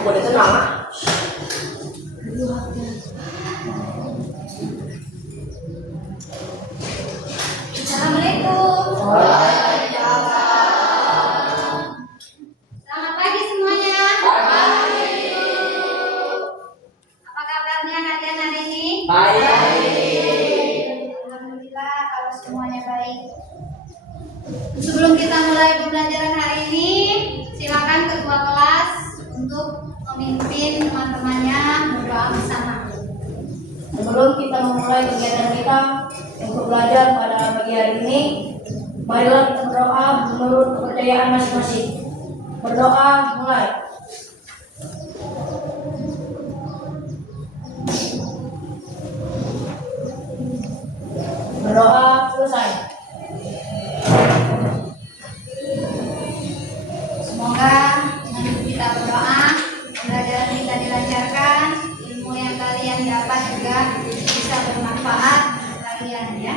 boleh tenang. Assalamualaikum. Selamat pagi semuanya. Apa kabarnya kalian hari ini? Baik. Alhamdulillah kalau semuanya baik. Sebelum kita mulai pembelajaran hari ini, silakan ketua kelas untuk memimpin teman-temannya berdoa bersama. Sebelum kita memulai kegiatan kita untuk belajar pada pagi hari ini, marilah kita berdoa menurut kepercayaan masing-masing. Berdoa mulai. Berdoa selesai. Semoga dengan kita berdoa, pembelajaran kita dilancarkan, ilmu yang kalian dapat juga bisa bermanfaat untuk kalian ya.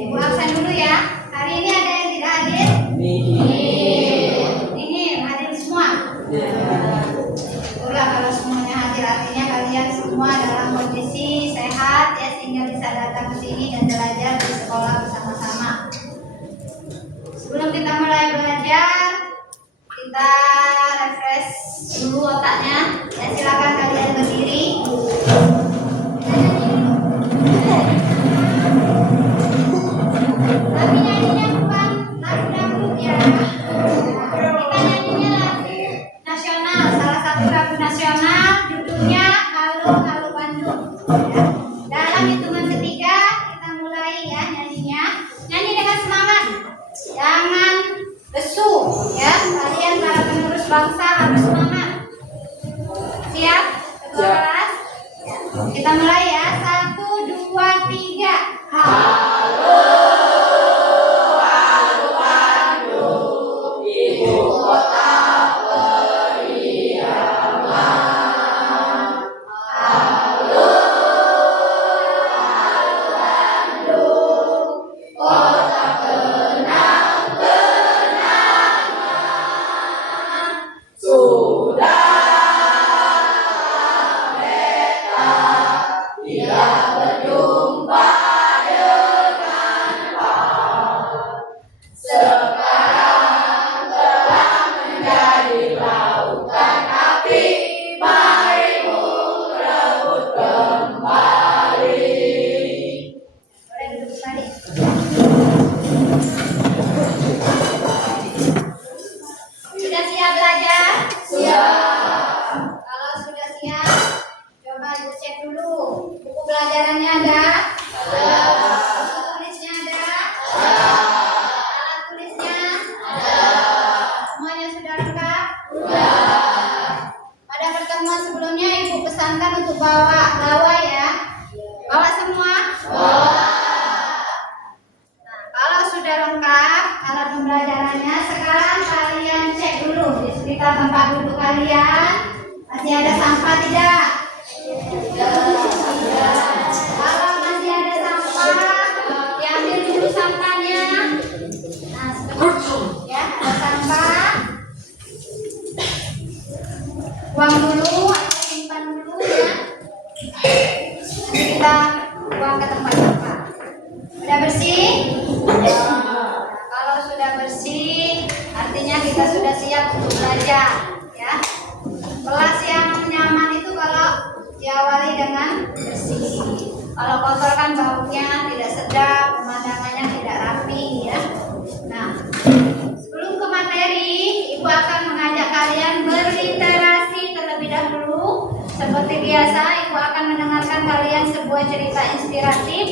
Ibu absen dulu ya. Hari ini ada yang tidak hadir? Ini hadir semua. Syukurlah kalau semuanya hadir, artinya kalian semua dalam kondisi sehat ya, sehingga bisa datang ke sini dan belajar di sekolah bersama-sama. Sebelum kita mulai belajar, kita refresh dulu otaknya. Ya, silakan kalian berdiri. Tapi nyanyinya bukan lagu dangdut ya. Kita nyanyinya lagu nasional, salah satu lagu nasional, judulnya Halo Halo Bandung. Ya. Dalam hitungan ketiga kita mulai ya nyanyinya. Nyanyi dengan semangat, jangan lesu ya. Kalian para penerus bangsa harus semangat. Siap? Ketua kelas? Ya. Kita mulai ya. 1, 2, 3. Halo. Boleh duduk kembali. Sudah siap belajar? Siap. Kalau sudah siap, coba ibu cek dulu. Buku pelajarannya ada? Ada. Buku tulisnya ada? Ada. Alat tulisnya? Ada. Semuanya sudah lengkap? Sudah. Pada pertemuan sebelumnya ibu pesankan untuk bawa ya. Bawa semua? Bawa. Nah, kalau sudah lengkap alat pembelajarannya, sekarang kalian cek dulu di sekitar tempat duduk kalian. Masih ada sampah tidak? Tidak. Kalau masih ada sampah, diambil dulu sampahnya. Nah, seperti ini ya, ada sampah. Buang dulu atau simpan dulu ya. Nanti kita buang ke tempat sampah. Sudah bersih? Nah, kalau sudah bersih, artinya kita sudah siap untuk belajar, ya. Kelas yang nyaman itu kalau diawali dengan bersih. Kalau kotor kan baunya tidak sedap, pemandangannya tidak rapi, ya. Nah, sebelum ke materi, ibu akan mengajak kalian berliterasi terlebih dahulu. Seperti biasa, ibu akan mendengarkan kalian sebuah cerita inspiratif.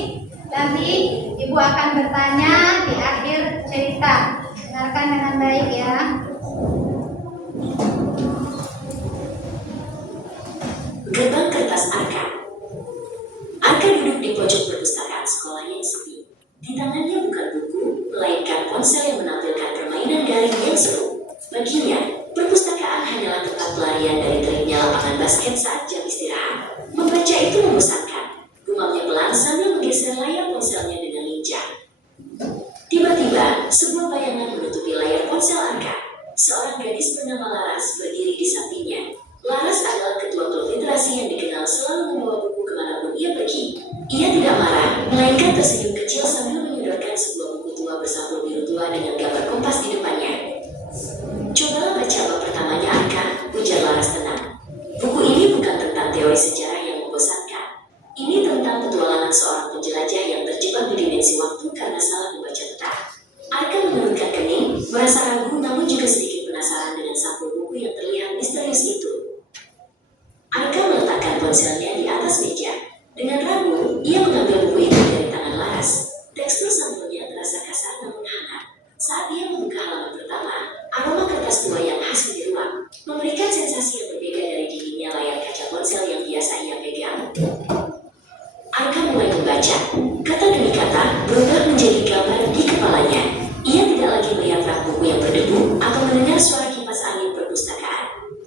Nanti ibu akan bertanya di akhir cerita. Dengarkan dengan baik ya. Gerbang kertas Arka. Arka duduk di pojok perpustakaan sekolahnya yang sepi. Di tangannya bukan buku, melainkan ponsel yang menampilkan permainan daring yang seru. Baginya, perpustakaan hanyalah tempat pelarian dari teriknya lapangan basket saat jam istirahat. Membaca itu membosankan. Gumamnya pelan sambil menggeser layar ponselnya dengan lincah. Tiba-tiba, sebuah bayangan menutupi layar ponsel Arka. Seorang gadis bernama Laras berdiri di samping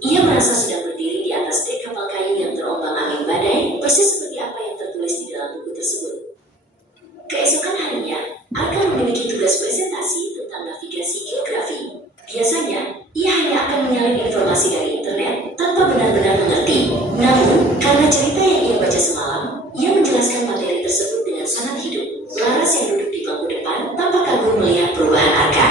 Ia merasa sedang berdiri di atas dek kapal kayu yang terombang-ambing badai, persis seperti apa yang tertulis di dalam buku tersebut. Keesokan harinya, Arka memiliki tugas presentasi tentang navigasi geografi. Biasanya, ia hanya akan menyalin informasi dari internet tanpa benar-benar mengerti. Namun, karena cerita yang ia baca semalam, ia menjelaskan materi tersebut dengan sangat hidup. Laras yang duduk di bangku depan tampak kagum melihat perubahan Arka.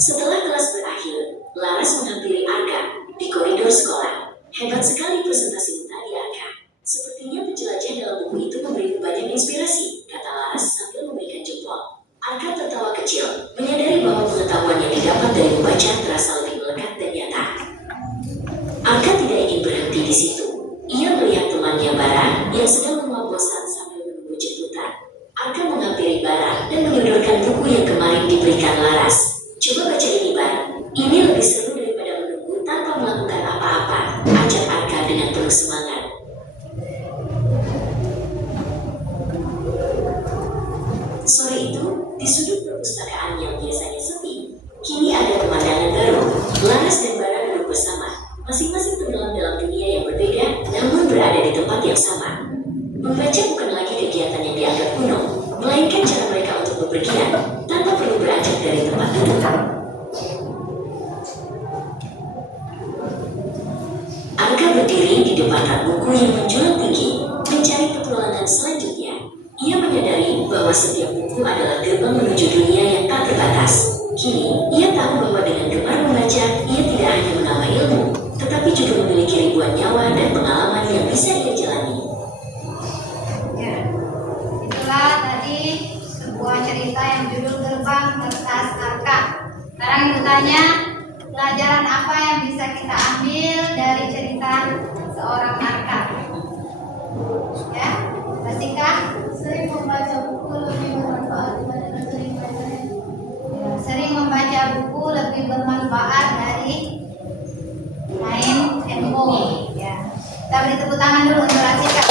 Setelah kelas berakhir, Laras menghampiri Arka di koridor sekolah. Hebat sekali presentasimu tadi, Arka. Sepertinya penjelajah dalam buku itu memberimu banyak inspirasi, kata Laras sambil memberikan jempol. Arka tertawa kecil, menyadari bahwa pengetahuan yang didapat dari membaca terasa lebih melekat dan nyata. Arka tidak ingin berhenti di situ. Ia melihat temannya Bara yang sedang menguap bosan sambil menunggu jemputan. Arka menghampiri Bara dan menyodorkan buku yang kemarin diberikan Laras. Coba baca ini, Bara. Ini lebih seru daripada menunggu tanpa melakukan apa-apa, ajak Arka dengan penuh semangat. Sore itu, di sudut perpustakaan yang biasanya sepi, kini ada pemandangan baru. Laras dan Bara duduk bersama, masing-masing tenggelam dalam dunia yang berbeda, namun berada di tempat yang sama. Membaca bukan lagi kegiatan yang dianggap kuno, melainkan cara mereka untuk bepergian, tanpa perlu beranjak dari tempat duduk. Arka berdiri di depan rak buku yang menjulang tinggi, mencari petualangan selanjutnya. Ia menyadari bahwa setiap buku adalah gerbang menuju dunia yang tak terbatas. Kini, ia tahu bahwa dengan gemar membaca, ia tidak hanya menambah ilmu, tetapi juga memiliki ribuan nyawa dan pengalaman yang bisa ia jalani. Ya, itulah tadi sebuah cerita yang judul Gerbang Kertas Arka. Sekarang ibu tanya, pelajaran apa yang bisa kita ambil dari cerita seorang Arka? Ya, pastikan Sering membaca buku lebih bermanfaat dibandingkan sering baca. sering membaca buku lebih bermanfaat dari main handphone. Ya, kita beri tepuk tangan dulu untuk Rasika.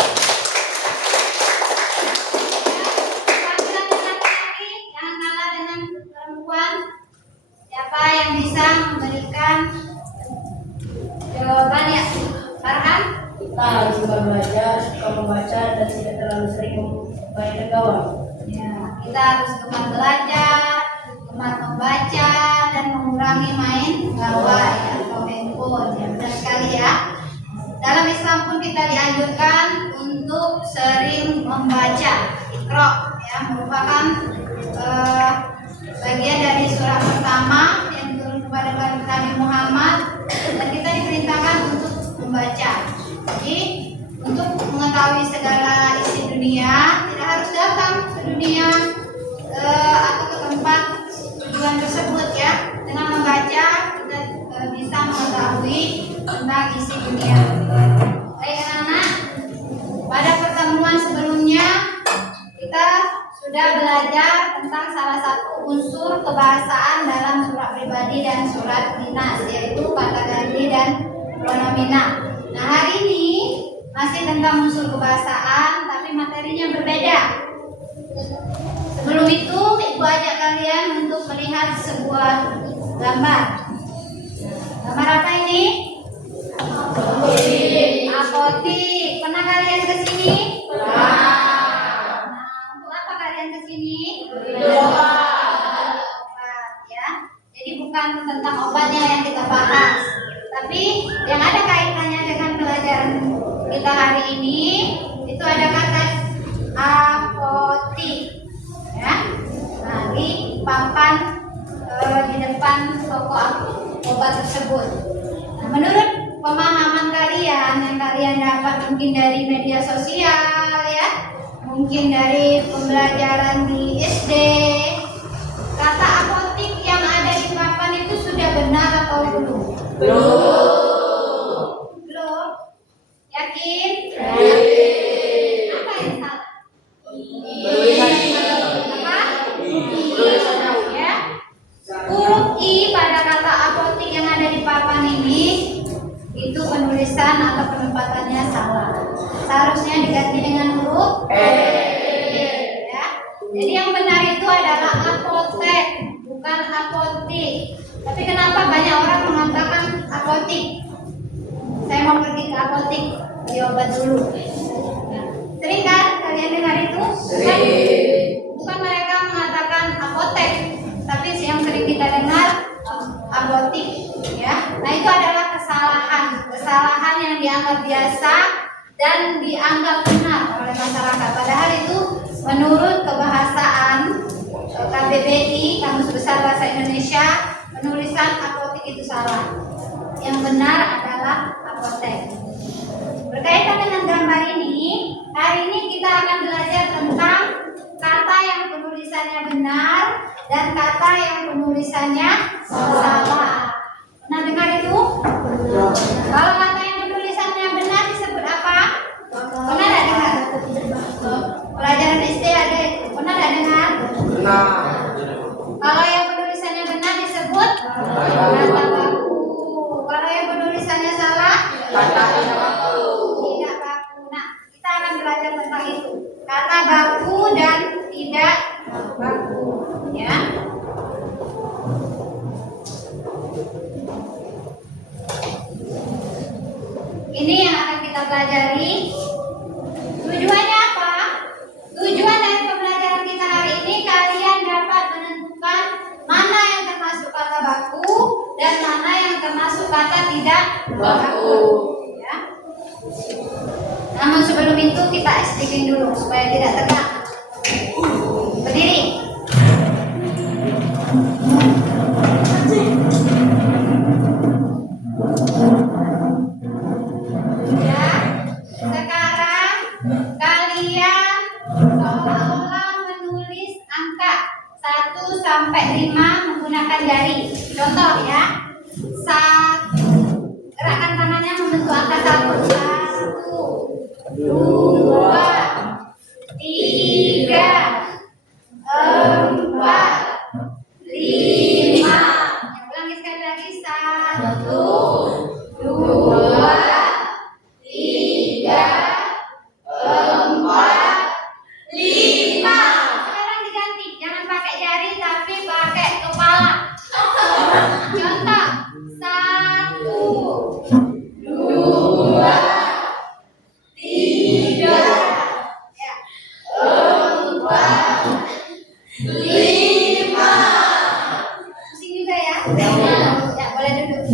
Laki-laki jangan kalah dengan perempuan. Siapa yang bisa memberikan jawabannya? Farhan? Kita harus suka belajar, suka membaca, dan tidak terlalu sering membaca gawang. Ya, kita harus gemar belajar, gemar membaca, dan mengurangi main gawai atau handphone. Ya, benar sekali ya. Dalam Islam pun kita dianjurkan untuk sering membaca. Iqra ya, merupakan bagian dari surah pertama yang turun kepada Nabi Muhammad, dan kita diperintahkan untuk membaca. Jadi untuk mengetahui segala isi dunia tidak harus datang ke dunia atau ke tempat tujuan tersebut ya. Dengan membaca kita bisa mengetahui tentang isi dunia. Baik anak-anak, pada pertemuan sebelumnya kita sudah belajar tentang salah satu unsur kebahasaan dalam surat pribadi dan surat dinas, yaitu kata ganti dan pronomina. Nah, hari ini masih tentang unsur kebahasaan, tapi materinya berbeda. Sebelum itu, Ibu ajak kalian untuk melihat sebuah gambar. Gambar apa ini? Apotik. Pernah kalian ke sini? Nah, untuk apa kalian ke sini? Obat ya. Jadi bukan tentang obatnya yang kita bahas, tapi yang ada kaitannya dengan pelajaran kita hari ini itu ada kata apotik ya. Nah, di papan di depan toko obat tersebut. Nah, menurut pemahaman kalian yang kalian dapat mungkin dari media sosial ya, mungkin dari pembelajaran di SD, kata apotik yang ada di papan itu sudah benar atau belum? Belum? Yakin? Apa yang salah? Apa? Ya. Huruf I pada kata apotik yang ada di papan ini itu penulisan atau penempatannya salah. Seharusnya diganti dengan huruf ya. Jadi yang benar itu adalah apotek, bukan apotik. Tapi kenapa banyak orang mengatakan apotik ya. Nah, itu adalah kesalahan yang dianggap biasa dan dianggap benar oleh masyarakat. Padahal itu menurut kebahasaan KBBI, Kamus Besar Bahasa Indonesia, penulisan apotik itu salah. Yang benar adalah apotek. Berkaitan dengan gambar ini, hari ini kita akan belajar tentang kata yang penulisannya benar dan kata yang penulisannya salah. Pernah dengar itu? Kalau kata yang penulisannya benar disebut apa? Pernah tidak dengar? Pelajaran SD ada itu. Pernah tidak dengar? Benar. Kalau yang penulisannya benar disebut kata baku. Kalau yang penulisannya salah, Kata tidak baku. tidak baku. Nah, kita akan belajar tentang itu. Kata baku dan tidak baku, ya. Ini yang akan kita pelajari. Tujuannya apa? Tujuan dari pembelajaran kita hari ini, kalian dapat menentukan mana yang termasuk kata baku dan mana yang termasuk kata tidak baku. Ya. Namun sebelum itu kita stretching dulu supaya tidak tegak. Berdiri. Ya, sekarang kalian seolah-olah menulis angka 1 sampai 5 menggunakan jari. Contoh ya. Gerakan tangannya membentuk angka 1. 1, 2, 3, 4, 5. Ulangi sekali lagi. 1, 2, 3, 4, 5. Sekarang diganti, jangan pakai jari tapi pakai kepala. Contoh, 1, 2, 3, 4, 5. Pusing juga ya? Ya, boleh duduk.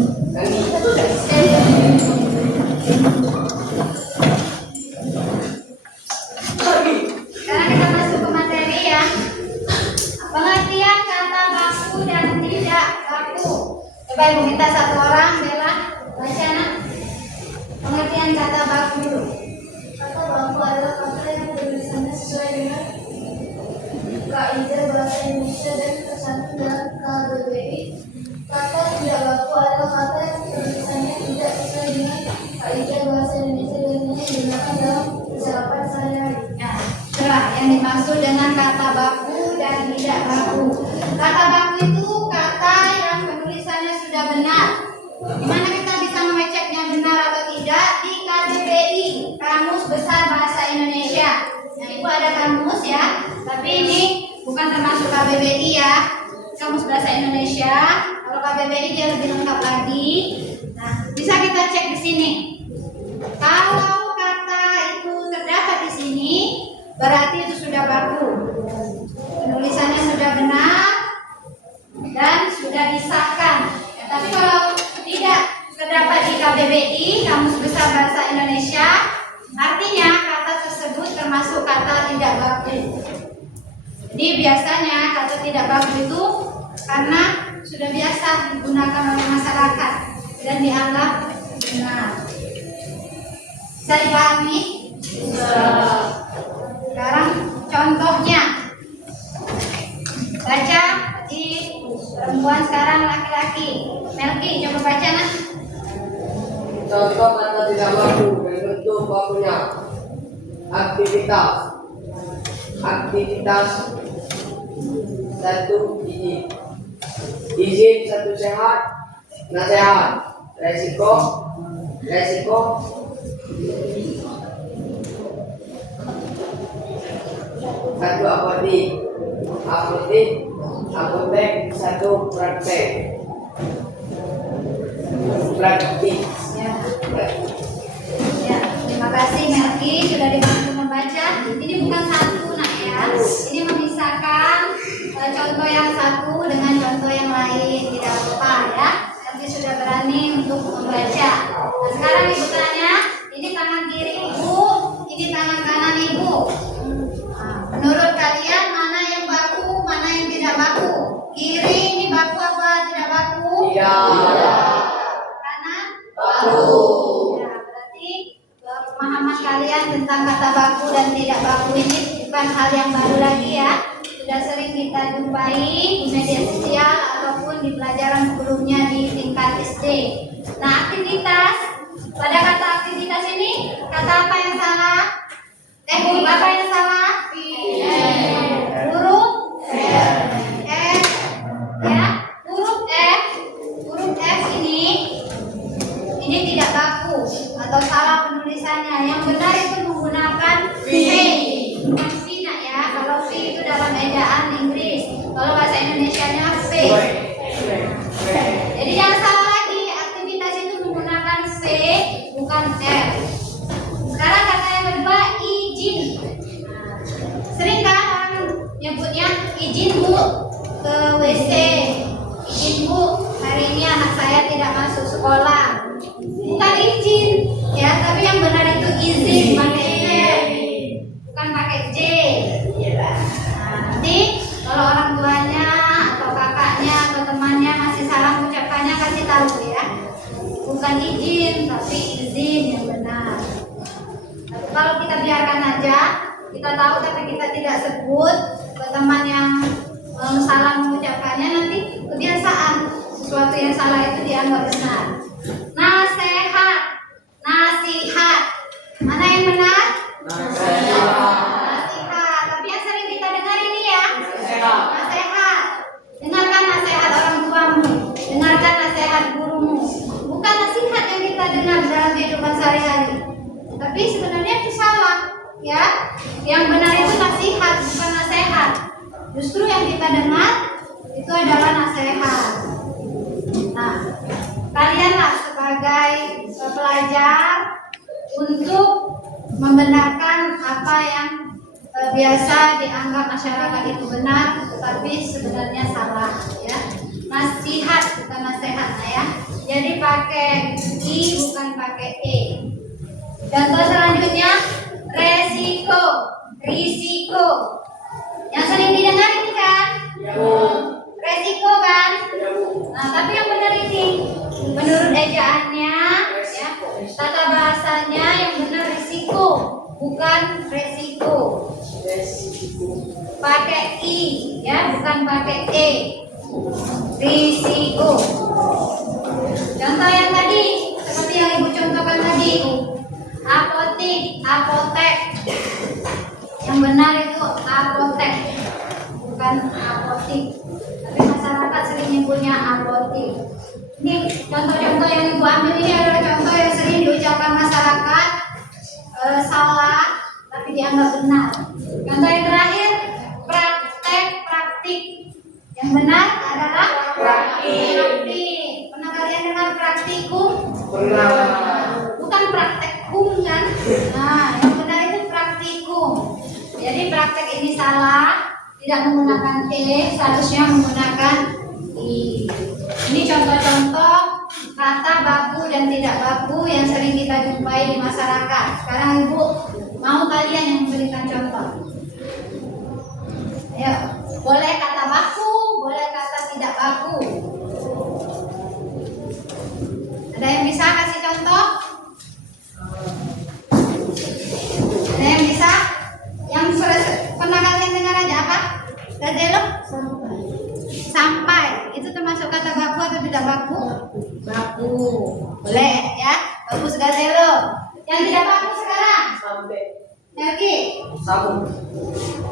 Sekarang kita masuk ke materi ya. Pengertian kata baku dan tidak baku. Coba ibu minta satu orang, Bella, baca nak. Pengertian kata baku dulu. Kata baku adalah kata yang tulisannya sesuai dengan kaidah bahasa Indonesia dan tersantun dalam KBBI. Kata tidak baku adalah kata yang tulisannya tidak sesuai dengan kaidah bahasa Indonesia dan hanya digunakan dalam ucapan sehari-hari. Nah, itulah yang dimaksud dengan kata baku dan tidak baku. Kata baku itu kata yang penulisannya sudah benar. Gimana kita bisa mengeceknya benar atau tidak? Di KBBI, Kamus Besar Bahasa Indonesia. Nah, ibu ada kamus ya, tapi ini bukan termasuk KBBI ya. Kamus Bahasa Indonesia. Kalau KBBI dia lebih lengkap lagi. Nah, bisa kita cek di sini. Kalau kata itu terdapat di sini, berarti itu sudah baku. Penulisannya sudah benar dan sudah disahkan. Ya, tapi kalau tidak terdapat di KBBI, Kamus Besar Bahasa Indonesia, artinya kata tersebut termasuk kata tidak baku. Jadi biasanya kata tidak baku itu karena sudah biasa digunakan oleh masyarakat dan dianggap benar. Bisa dipahami? Sekarang contohnya. Baca di perempuan sekarang laki-laki. Melki, coba baca nak. Contoh kata tidak baku dan bentuk bakunya. Aktivitas. Aktivitas 1 izin. Izin 1 sehat. Nasihat. Resiko. Resiko. Satu apotik. Apotik. Apotek. 1 praktek. Praktik. Ya, terima kasih Melki sudah dibantu membaca. Ini bukan satu nak ya. Ini memisahkan contoh yang satu dengan contoh yang lain. Tidak apa ya. Nanti hal yang baru lagi ya. Sudah sering kita jumpai di media sosial ataupun di pelajaran sebelumnya di tingkat SD. Nah, aktivitas. Pada kata aktivitas ini, kata apa yang salah? Huruf apa yang salah? Huruf F. Ya, huruf F. Huruf F ini tidak baku atau salah penulisannya. Yang benar itu menggunakan V. Bukan V nak ya. Kalau V itu dalam ejaan Inggris. Kalau bahasa Indonesianya V. Jadi jangan salah lagi. Aktivitas itu menggunakan V, bukan F. Sekarang kata yang kedua, izin. Sering kan orang nyebutnya izin Bu ke WC. Izin Bu, hari ini anak saya tidak masuk sekolah. Bukan izin, ya, tapi yang benar itu izin pakai E, bukan pakai J. Nah, nanti kalau orang tuanya atau kakaknya atau temannya masih salah mengucapkannya, kasih tahu ya. Bukan izin, tapi izin yang benar. Tapi kalau kita biarkan aja, kita tahu tapi kita tidak sebut ke teman yang salah mengucapkannya, nanti kebiasaan sesuatu yang salah itu dianggap benar. Nasihat, nasihat. Mana yang benar? Nasihat. Tapi yang sering kita dengar ini ya. Nasihat. Dengarkan nasihat orang tuamu. Dengarkan nasihat gurumu. Bukan nasihat yang kita dengar dalam kehidupan sehari-hari. Tapi sebenarnya itu salah, ya. Yang benar itu nasihat, bukan nasihat. Justru yang kita dengar itu adalah nasihat. Nah, kalianlah sebagai pelajar untuk membenarkan apa yang biasa dianggap masyarakat itu benar, tetapi sebenarnya salah, ya. Nasihat bukan nasihat, ya. Jadi pakai I bukan pakai E. Contoh selanjutnya, resiko, risiko. Yang sering didengar ini kan? Resiko kan? Nah, tapi yang benar ini menurut ejaannya, ya, tata bahasanya yang benar risiko, bukan resiko. Pakai I, ya, bukan pakai E. Risiko. Contoh yang tadi, seperti yang Ibu contohkan tadi, apotik, apotek. Yang benar itu apotek, bukan apotik. Tapi masyarakat sering nyebutnya apotik. Ini contoh-contoh yang Ibu ambil ini adalah contoh yang sering diucapkan masyarakat salah, tapi dianggap benar. Contoh yang terakhir, praktek, praktik. Yang benar adalah praktik. Pernah kalian dengar praktikum? Pernah. Bukan praktekum kan? Nah, yang benar itu praktikum. Jadi praktek ini salah, tidak menggunakan E, seharusnya menggunakan I. Ini contoh-contoh kata baku dan tidak baku yang sering kita jumpai di masyarakat. Sekarang Ibu mau kalian yang memberikan contoh. Ayo, boleh kata baku, boleh kata tidak baku. Ada yang bisa kasih contoh? Ada yang bisa? Yang pernah kalian dengar aja apa? Gazelo? Sampai. Itu termasuk kata baku atau tidak baku? Baku. Boleh ya? Bagus gazelo. Yang tidak baku sekarang? Sampai. Lagi? Samu.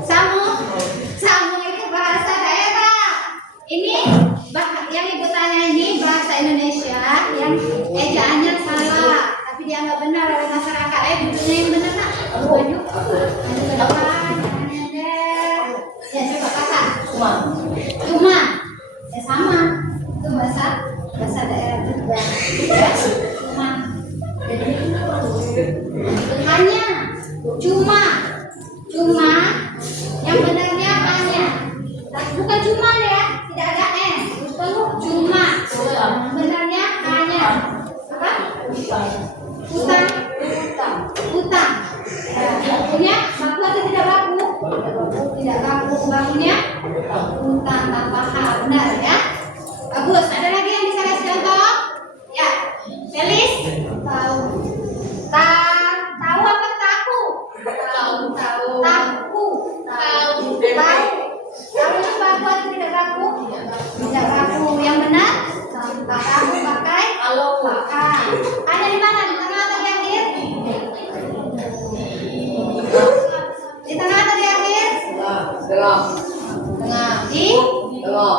Samu? Samu itu bahasa daerah. Ini yang Ibu tanya ini bahasa Indonesia yang ejaannya salah, tapi dianggap benar oleh masyarakat. Bukunya yang benar nak? Maju ke depan, jangan nyender. Ya, coba kata. Cuma. Ya sama. Itu bahasa daerah juga. Cuma. Jadi hanya. Cuma. Cuma. Yang benarnya hanya. Bukan cuma ya, tidak ada N. Cuma. Benarnya hanya. Apa? Utang. Utang. Bakunya baku atau tidak baku? Tidak baku. Bakunya utang tanpa H. Benar ya? Bagus. Ada lagi yang bisa kasih contoh? Ya. Felis? Tahu. Tahu apa tahu? Tahu. Tahu. Ada di mana? Di tengah atau di akhir? Di tengah atau di akhir? Tengah. Tengah. Di? Tengah.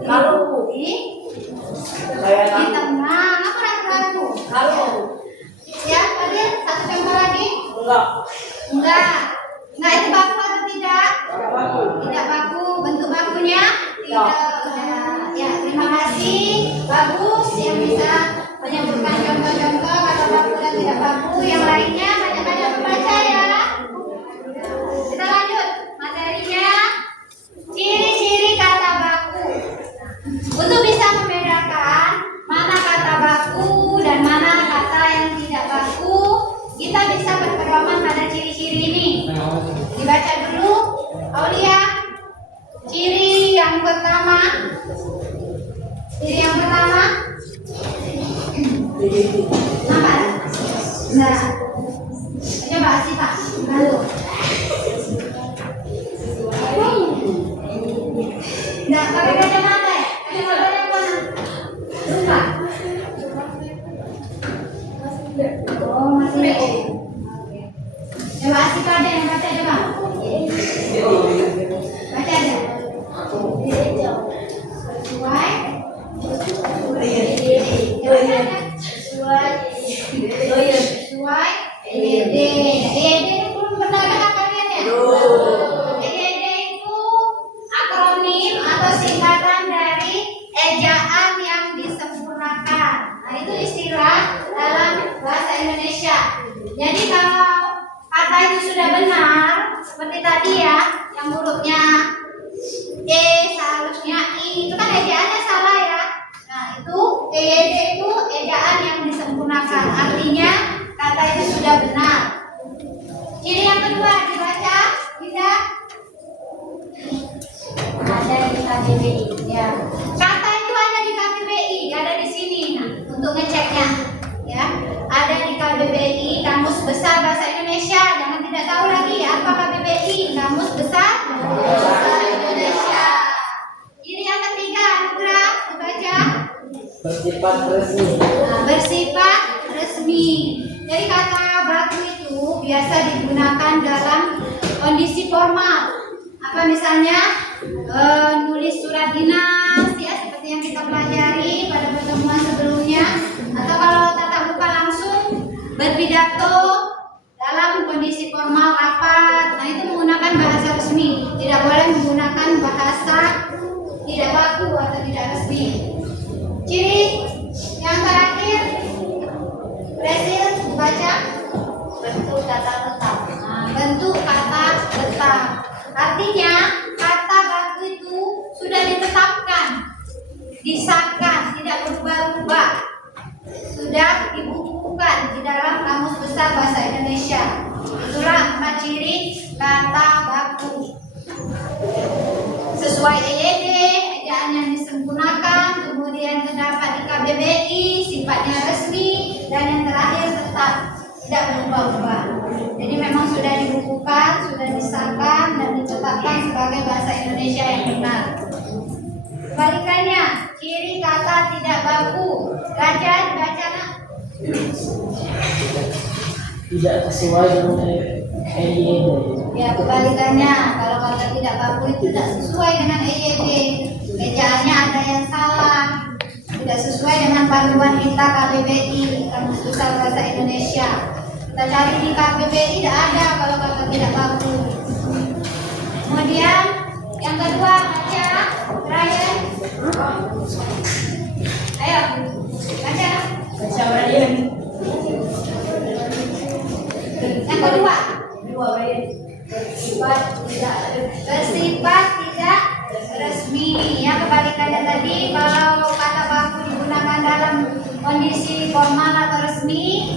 Kalau di? Saya Di nak. tengah. Apa ragu-ragu? Kalau. Ya, kalian satu contoh lagi? Enggak. Enggak. Enggak, itu baku atau tidak? Enggak baku. Tidak baku. Bentuk bakunya? Tidak. Ya, terima kasih. Bagus yang bisa menyebutkan contoh-contoh kata baku dan tidak baku. Yang lainnya banyak-banyak membaca ya. Kita lanjut materinya. Ciri-ciri kata baku. Untuk bisa membedakan mana kata baku dan mana kata yang tidak baku, kita bisa berpedoman pada ciri-ciri ini. Dibaca dulu, Aulia. Ciri yang pertama. Ciri yang pertama. Apa? Nah, coba sifat. Lalu. Nah, pakai kacamata ya? Kacamata yang mana? Lupa. Oh, masih ada. Coba asik ada yang baca coba. Baca aja. Sesuai. Sesuai. EYD. EYD itu belum pernah dengar kalian ya? EYD itu akronim atau singkatan dari ejaan yang disempurnakan. Nah, itu istilah dalam bahasa Indonesia. Jadi kalau kata itu sudah benar, seperti tadi ya, yang hurufnya E seharusnya I, itu kan ejaannya salah ya. Nah, itu EYD itu ejaan yang disempurnakan. Artinya kata itu sudah benar. Ciri yang kedua dibaca, tidak ada di KBBI. Ya, kata itu ada di KBBI, ada di sini. Nah, untuk ngeceknya, ya, ada di KBBI Kamus Besar Bahasa Indonesia. Jangan tidak tahu lagi apa KBBI Kamus Besar Bahasa Indonesia. Ciri yang ketiga, Nugra, dibaca. Bersifat resmi. Nah, bersifat resmi. Jadi kata baku itu biasa digunakan dalam kondisi formal. Apa misalnya nulis surat dinas ya, seperti yang kita pelajari pada pertemuan sebelumnya, atau kalau tatap muka langsung berpidato dalam kondisi formal rapat. Nah, itu menggunakan bahasa resmi. Tidak boleh menggunakan bahasa tidak baku atau tidak resmi. Ciri yang terakhir, Presil baca. Bentuk kata tetap. Nah, bentuk kata tetap. Artinya kata baku itu sudah ditetapkan, disahkan, tidak berubah-ubah, sudah dibukukan di dalam Kamus Besar Bahasa Indonesia. Itulah 4 ciri kata baku. Sesuai EYD, ejaan yang disempurnakan, kemudian terdapat di KBBI, sifatnya resmi, dan yang terakhir tetap, tidak berubah-ubah. Jadi memang sudah dibukukan, sudah disahkan, dan ditetapkan sebagai bahasa Indonesia yang benar. Kebalikannya, ciri kata tidak baku. Raja dibaca nak? Tidak sesuai dengan EYD. Ya, kebalikannya, kalau kata tidak baku itu tidak sesuai dengan EYD. Ejaannya ada yang salah, tidak sesuai dengan panduan kita KBBI, Kamus Besar Bahasa Indonesia. Kita cari di KBBI tidak ada kalau kata tidak baku. Kemudian yang kedua, baca Ryan. Ayo, baca. Baca Ryan. Yang kedua, Ryan. bersifat tidak resmi. Ya, kebalikannya tadi, kalau kata baku digunakan dalam kondisi formal atau resmi,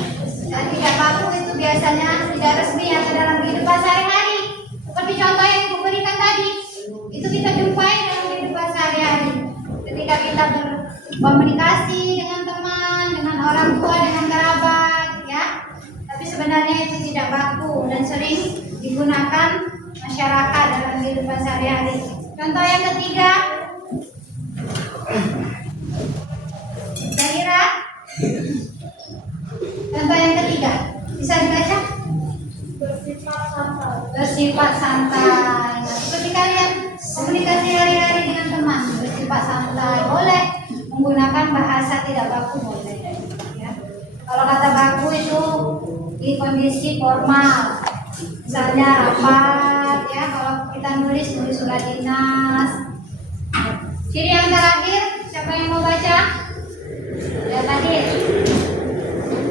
dan tidak baku itu biasanya tidak resmi atau dalam kehidupan sehari-hari. Seperti contoh yang Ibu berikan tadi, itu kita jumpai dalam kehidupan sehari-hari. Ketika kita berkomunikasi dengan teman, dengan orang tua, dengan kerabat, ya. Tapi sebenarnya itu tidak baku dan sering digunakan masyarakat dalam kehidupan sehari-hari. Contoh yang ketiga, Zahira, bersifat santai. Nah, seperti kalian komunikasi hari-hari dengan teman, bersifat santai, boleh menggunakan bahasa tidak baku, boleh. Ya. Kalau kata baku itu di kondisi formal, misalnya rapat, ya. Kalau kita nulis surat dinas. Ciri yang terakhir, siapa yang mau baca? Ya tadi.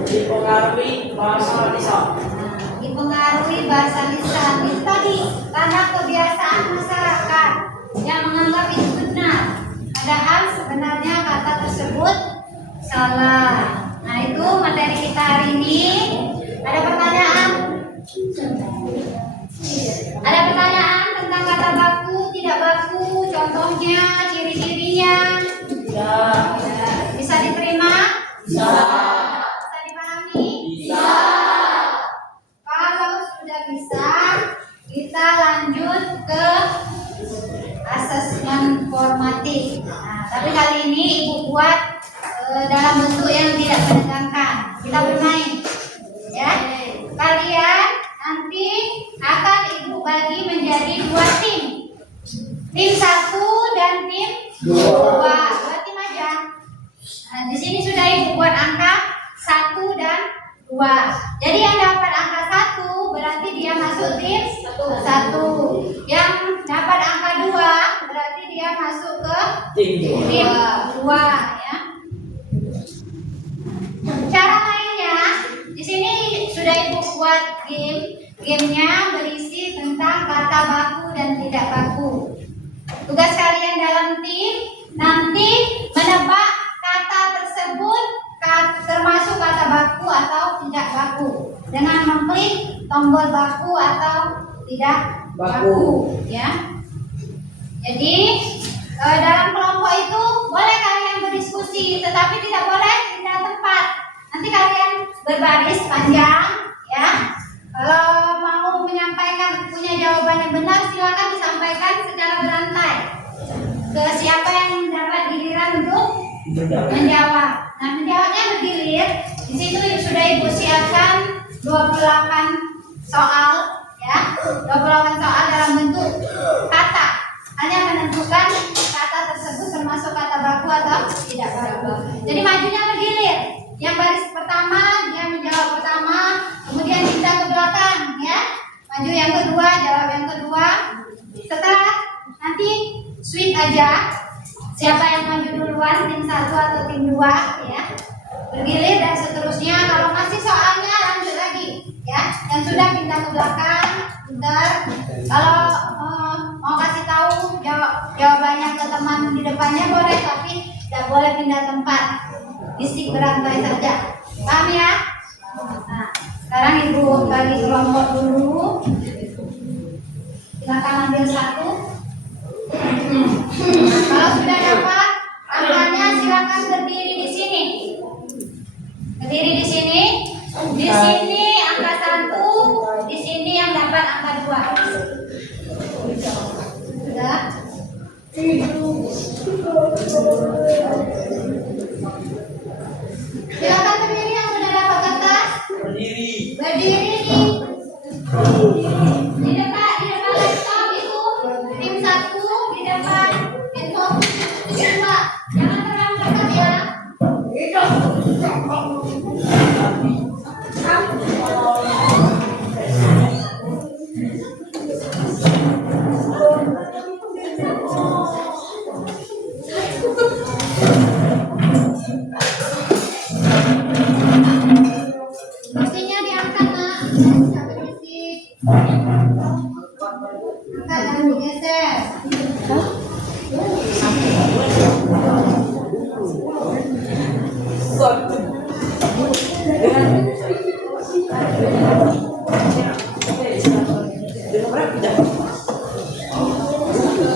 Dipengaruhi bahasa lisan. Dipengaruhi bahasa lisan itu tadi karena kebiasaan masyarakat yang menganggap itu benar, padahal sebenarnya kata tersebut salah. Nah, itu materi kita hari ini. Ada pertanyaan? Ada pertanyaan tentang kata baku, tidak baku, contohnya, ciri-cirinya? Ya. Bisa diterima? Bisa. Bisa dipahami? Bisa. Kalau sudah bisa, kita lanjut ke asesmen formatif. Nah, tapi kali ini Ibu buat dalam bentuk yang tidak menegangkan. Kita bermain, ya. Kalian nanti akan Ibu bagi menjadi 2 tim. Tim 1 dan tim 2. 2 tim aja. Nah, di sini sudah Ibu buat angka 1 dan 2. Jadi yang dapat angka 1 berarti dia masuk tim 1. Yang dapat angka 2 berarti dia masuk ke Tim tim 2, ya. Cara mainnya di sini sudah Ibu buat game. Gamenya berisi tentang kata baku dan tidak baku. Tugas kalian dalam tim nanti menebak kata tersebut termasuk kata baku atau tidak baku dengan mengklik tombol baku atau tidak baku, ya. Jadi dalam kelompok itu boleh kalian berdiskusi, tetapi tidak boleh pindah tempat. Nanti kalian berbaris panjang, ya. Kalau mau menyampaikan punya jawaban yang benar, silakan disampaikan secara berantai ke siapa yang mendapat giliran untuk menjawab. Nah, menjawabnya bergilir. Di situ sudah Ibu siapkan 28 soal, ya. 28 soal dalam bentuk kata. Hanya menentukan kata tersebut termasuk kata baku atau tidak baku. Jadi majunya bergilir. Yang baris pertama dia menjawab pertama, kemudian kita ke belakang, ya. Maju yang kedua, jawab yang kedua. Setelah nanti switch aja. Siapa yang maju duluan, tim 1 atau tim 2, ya. Bergilir dan seterusnya. Kalau masih soalnya lanjut lagi, ya. Yang sudah pindah ke belakang, bentar. Kalau mau kasih tahu jawabannya ke teman di depannya boleh, tapi tidak boleh pindah tempat. Isi berantai saja. Paham ya? Nah, sekarang Ibu bagi kelompok dulu. Silakan ambil 1. Kalau sudah dapat angkanya, silakan berdiri di sini. Berdiri di sini. Di sini angka 1, di sini yang dapat angka 2. Sudah? Silakan berdiri yang sudah dapat kertas. Berdiri. Berdiri di depan laptop itu tim 1 di depan laptop tim 2. Jangan terlalu dekat, ya. Kursinya diangkat, Nak. Jangan berisik. Angkat, jangan digeser.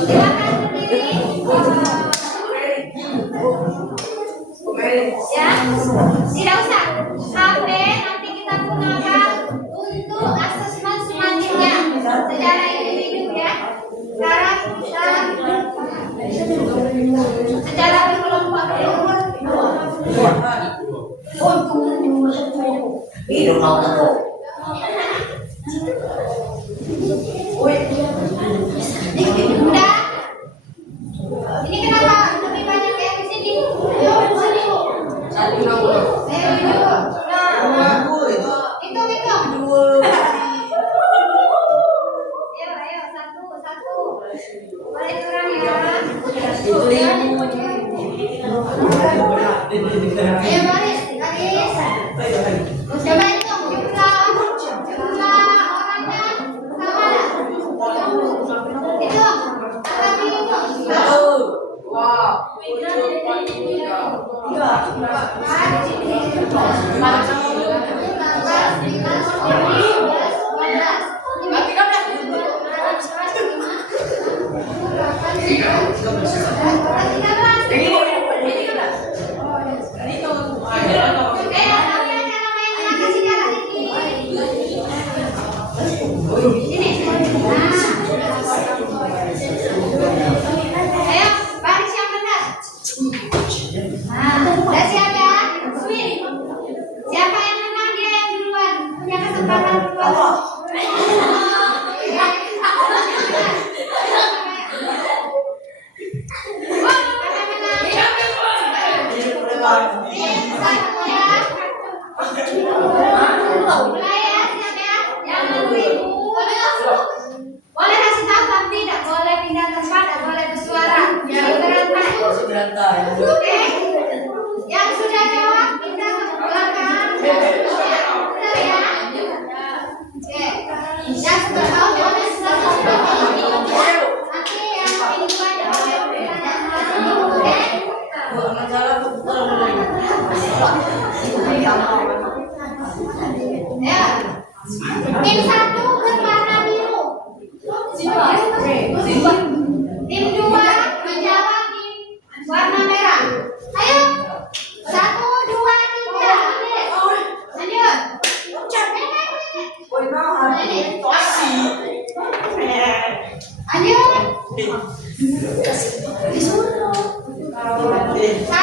Silakan berdiri. Ya, tidak usah. HP nanti kita gunakan untuk asesmen selanjutnya secara individu, ya. Sekarang kita secara berkelompok dulu. Udah? Ini kenapa lebih banyak yang di sini? Ayo di sini. Satu dulu. Ayo itu. Nah, Itu. itu. Dua. Ayo satu. Boleh turun ya. Itu lima. Ayo baris. Coba hitung jumlah orangnya sama. Itu. Angkat itu. Satu. Dua. Tiga. Ayo, baris yang benar. Nah, udah siap ya? Siapa yang menang dia yang duluan? Punya kesempatan duluan. Mulai ya, siap ya? Jangan ribut. Boleh kasih tahu tapi tidak boleh pindah tempat, tidak boleh bersuara. Berantai. Berantai. Oke? Yang sudah jawab pindah ke belakang. Benar ya? Oke. Yang sudah tahu boleh selesai. Nanti yang ini dua boleh pertanyaan lagi. Oke? Masalah Ya. Tim satu berwarna biru. Tim dua menjawab di warna merah. Ayo. 1, 2, 3. Lanjut. Disuruh. 1, 2, 3.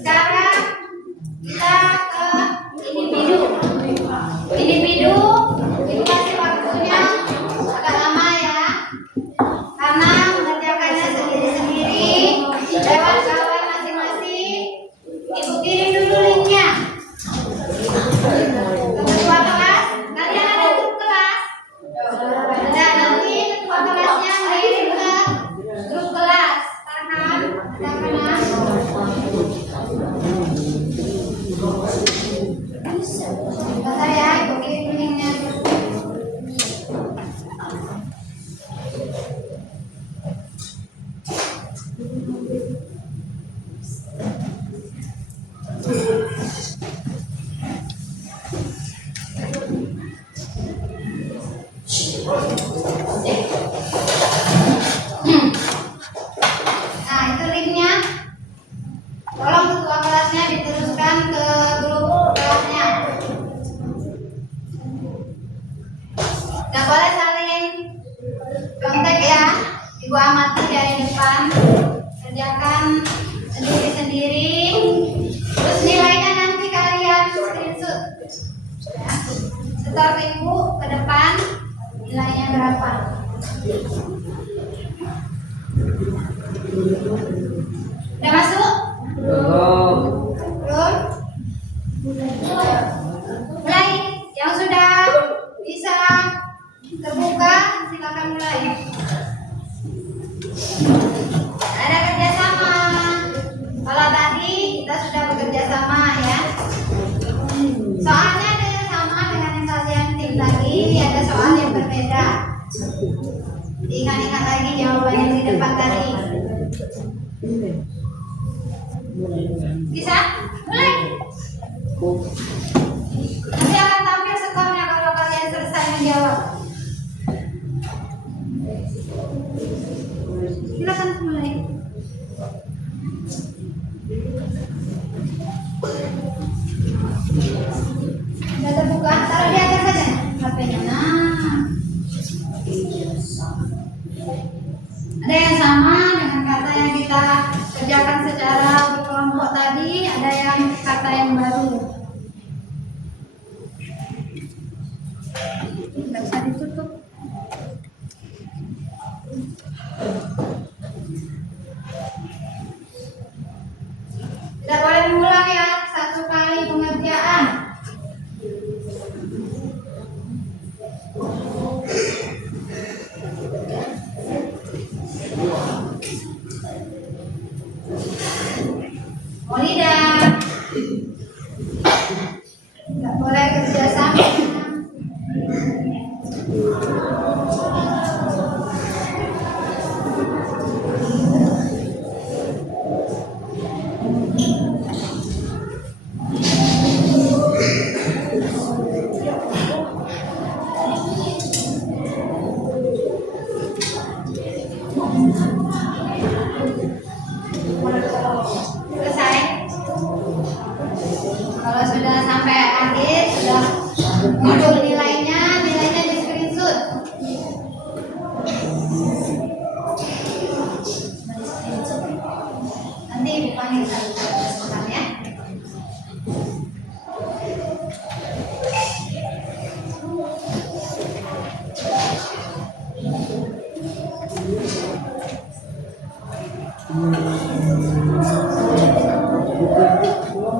Sekarang kita ke individu. Individu itu kasih waktunya agak lama ya, karena mengerjakannya sendiri-sendiri lewat kawan masing-masing. Ibu kirim dulu linknya ke ketua kelas. Kalian ada grup kelas? Ada, nanti ketua kelasnya ngirim ke grup kelas. Farhan, ada mana? Bentar ya, ibu kirim linknya. Nah, itu linknya. Tolong ketua kelasnya diteruskan ke grup kelasnya. Gak boleh saling kontak ya. Ibu amati dari depan. Kerjakan sendiri-sendiri. Terus nilainya nanti kalian screenshot. Ya. Setor ke ibu ke depan. Nilainya berapa? Udah masuk? Belum. Belum? Mulai. Yang sudah bisa terbuka, silakan mulai. Ada kerjasama. Kalau tadi kita sudah bekerja sama ya. Soalnya ada yang sama dengan yang kalian tim tadi, ada soal yang berbeda. Ingat-ingat lagi jawabannya di depan tadi. Bisa? Mulai. Nanti akan tampil skornya kalau kalian selesai menjawab. Silakan mulai. Sudah terbuka, taruh di atas saja HP-nya. Nah, ada yang sama dengan kata yang kita kerjakan secara berkelompok tadi, ada yang kata yang baru. Tidak bisa ditutup. Tidak boleh mengulang ya, satu kali pengerjaan. Monida, tidak boleh kerjasama. Selesai. Kalau sudah sampai akhir, sudah muncul nilainya di screenshot. Nanti ibu panggil sebentar ya.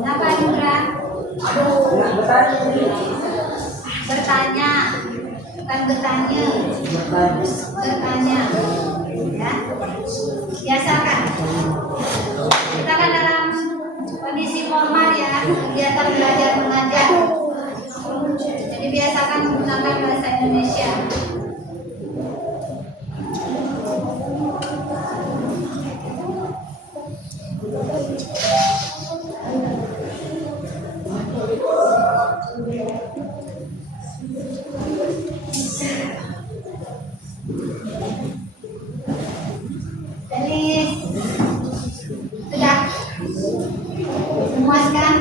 Apa Indra? Bertanya, bukan bertanya. Bertanya, ya. Biasakan. Kita kan dalam kondisi formal ya, kegiatan belajar mengajar. Jadi biasakan menggunakan bahasa Indonesia. Jadi sudah memuaskan.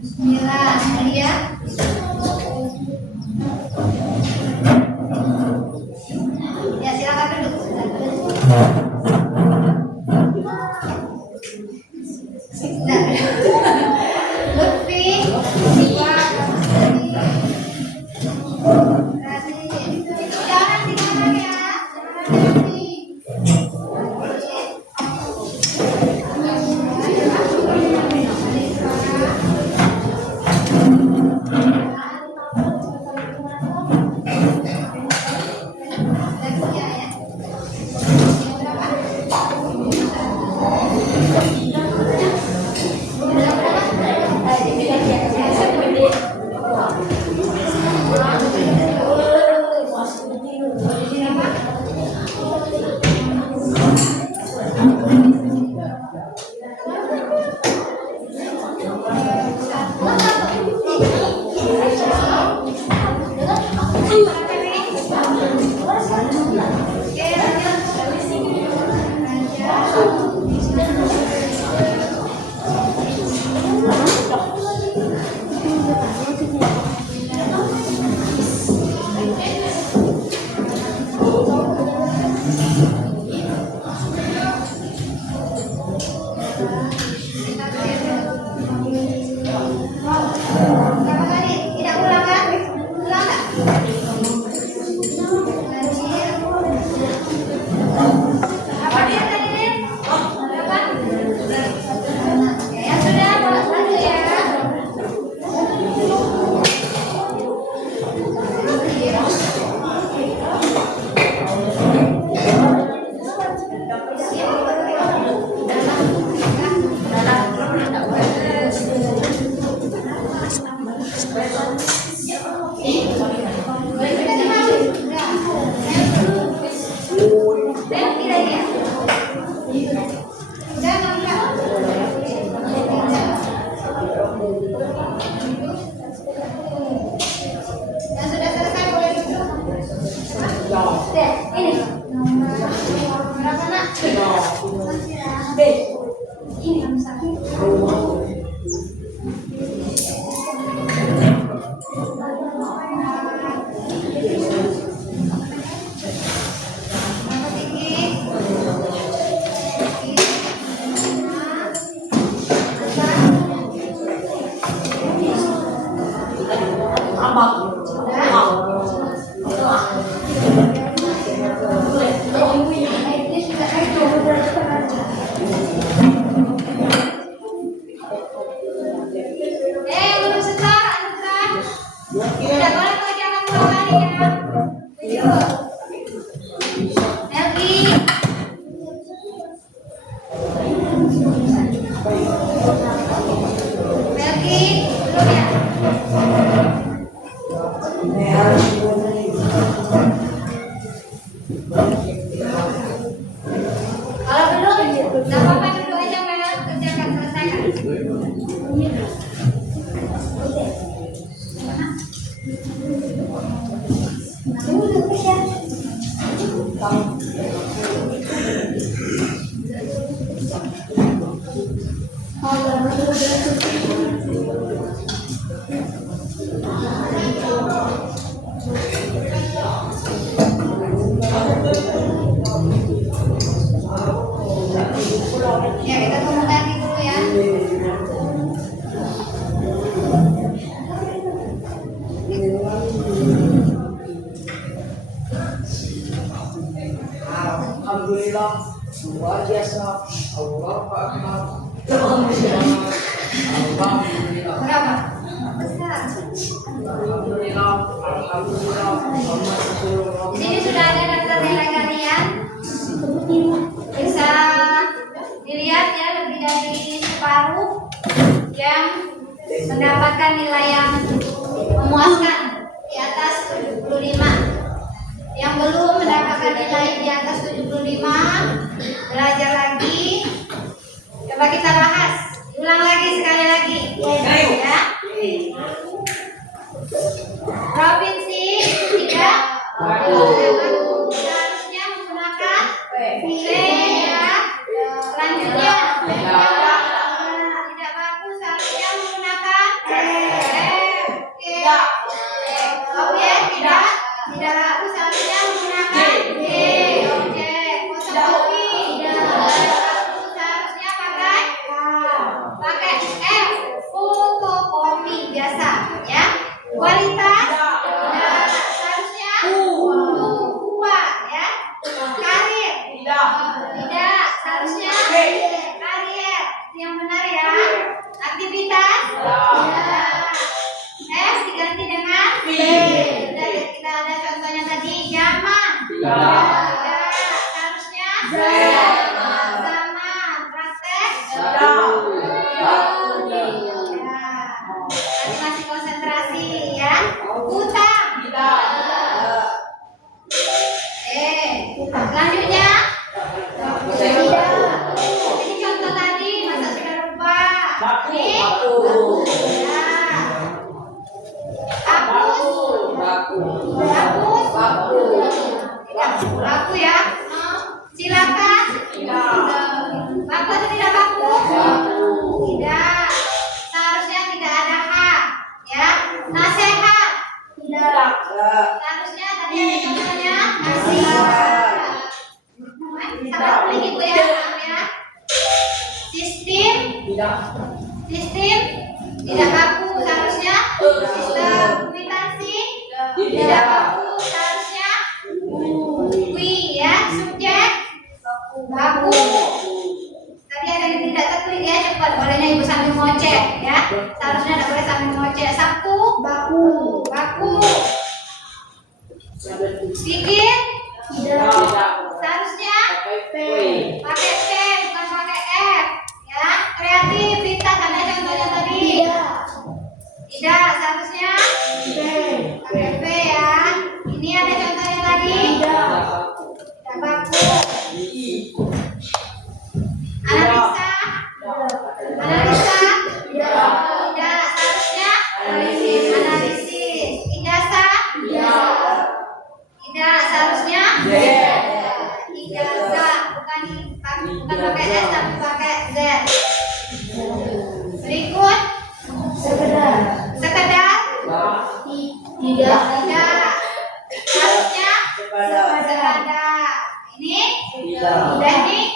Bismillah, Maria. Ya, silakan duduk. Nah, Lutfi, Wah, jangan tinggalkan ya. Berapa kali? Tidak ulang kan? Ulang nggak? Apa dia tadi Din? Berapa? Ya sudah, boleh satu ya. Yang sudah selesai boleh duduk. Ini. Berapa nak? Ini berapa tinggi? Belum setor, anugerah. Tidak boleh mengerjakan 2 kali ya. Tujuh. Melki. Melki, belum ya? Kalau belum, nggak apa-apa dulu aja Mel, kerjakan selesaikan. Ya, kita tunggu nanti dulu ya. Alhamdulillah, luar biasa. Allahu Akbar. Alhamdulillah. Berapa? Besar. Alhamdulillah. Alhamdulillah. Di sini sudah ada daftar nilai kalian. Bisa dilihat ya, lebih dari separuh yang mendapatkan nilai yang memuaskan di atas 75. Yang belum mendapatkan nilai di atas 75, belajar lagi. Coba kita bahas. Ulang lagi sekali lagi. Ya. Provinsi itu tidak seharusnya menggunakan C ya. Selanjutnya tidak baku seharusnya menggunakan F. Oke, tidak baku seharusnya menggunakan D. Oke, fotokopi tidak baku seharusnya pakai F. Fotokopi biasa ya. Kualitas tidak seharusnya kuat ya. Karir tidak seharusnya karier yang benar ya. Aktivitas S diganti dengan B. Sudah ya, kita ada contohnya tadi. Zaman tidak seharusnya zaman. Praktek ya. Tadi masih konsentrasi ya. Utang selanjutnya ini contoh tadi masa sudah lupa. Ini ya. Hapus baku ya. Silakan baku atau tidak baku? Tidak, seharusnya tidak ada H ya. Nasihat seharusnya tadi ada contohnya nasihat. Sangat pelik ibu ya, maaf ya. Sistem tidak baku seharusnya sistem. Kuitansi tidak baku seharusnya kui ya. Subjek baku. Tadi ada yang tidak terklik ya, cepat bolehnya ibu sambil ngoceh ya. Seharusnya tidak boleh sambil ngoceh. Sabtu baku. Pikir seharusnya pakai P bukan pakai F ya. Kreativitas ada contohnya tadi. Tidak, seharusnya pakai P ya. Ini ada contohnya tadi. Tidak baku. Analisa tidak, seharusnya analisis. Ijazah tidak, seharusnya ijazah bukan pakai S tapi pakai Z. Berikut sekedar tidak seharusnya sekadar. Ini teknik